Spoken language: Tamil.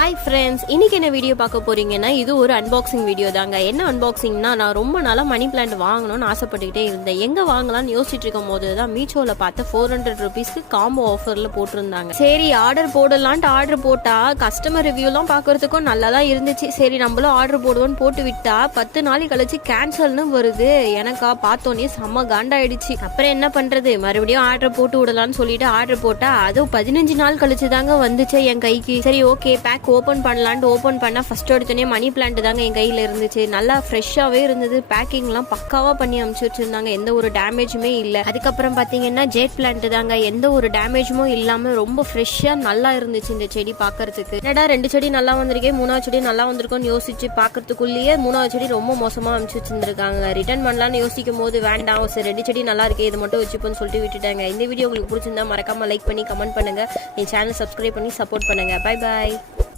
ஹாய் ஃப்ரெண்ட்ஸ், இன்னைக்கு என்ன வீடியோ பார்க்க போறீங்கன்னா இது ஒரு அன்பாக்சிங் வீடியோ தாங்க. என்ன அன்பாக்சிங்னா, நான் ரொம்ப நாளாக மணி பிளான்ட் வாங்கணும்னு ஆசைப்பட்டுக்கிட்டே இருந்தேன். எங்கே வாங்கலாம்னு யோசிச்சுட்டு இருக்கும் போது தான் மீஷோவில் பார்த்து 400 ருபீஸ்க்கு காம்போ ஆஃபரில் போட்டிருந்தாங்க. சரி ஆர்டர் போடலான்ட்டு ஆர்டர் போட்டா கஸ்டமர் ரிவ்யூலாம் பார்க்கறதுக்கும் நல்லா தான் இருந்துச்சு. சரி நம்மளும் ஆர்டர் போடுவோன்னு போட்டு விட்டா 10 நாள் கழிச்சு கேன்சல்னு வருது. எனக்கா பார்த்தோன்னே செம்ம காண்டாயிடுச்சு. அப்புறம் என்ன பண்றது, மறுபடியும் ஆர்டர் போட்டு விடலான்னு சொல்லிட்டு ஆர்டர் போட்டா அதுவும் 15 நாள் கழிச்சு தாங்க வந்துச்சு என் கைக்கு. சரி ஓகே, பேக் ஓபன் பண்ணலான்ட்டு ஓபன் பண்ணா ஃபர்ஸ்ட் எடுத்தோடனே மணி பிளான்ட் தாங்க என் கையில இருந்துச்சு. நல்லா ஃப்ரெஷ்ஷாவே இருந்தது. பேக்கிங்லாம் பக்காவா பண்ணி அனுப்பிச்சு வச்சிருந்தாங்க. எந்த ஒரு டேமேஜுமே இல்லை. அதுக்கப்புறம் பாத்தீங்கன்னா ஜெட் பிளான்ட் தாங்க. எந்த ஒரு டேமேஜும் இல்லாம ரொம்ப ஃப்ரெஷ்ஷா நல்லா இருந்துச்சு இந்த செடி பாக்குறதுக்கு. என்னடா 2 செடி நல்லா வந்திருக்கேன், 3வது செடி நல்லா வந்திருக்கும்னு யோசிச்சு பாக்குறதுக்குள்ளேயே 3வது செடி ரொம்ப மோசமா அனுப்பிச்சு வச்சிருந்திருக்காங்க. ரிட்டர்ன் பண்ணலாம்னு யோசிக்கும் போது வேண்டாம், சரி 2 செடி நல்லா இருக்கே, இது மட்டும் வச்சுப்போன்னு சொல்லிட்டு விட்டுட்டாங்க. இந்த வீடியோ உங்களுக்கு பிடிச்சிருந்தா மறக்காம லைக் பண்ணி கமெண்ட் பண்ணுங்க. என் சேனல் சப்ஸ்கிரைப் பண்ணி சப்போர்ட் பண்ணுங்க. Bye bye.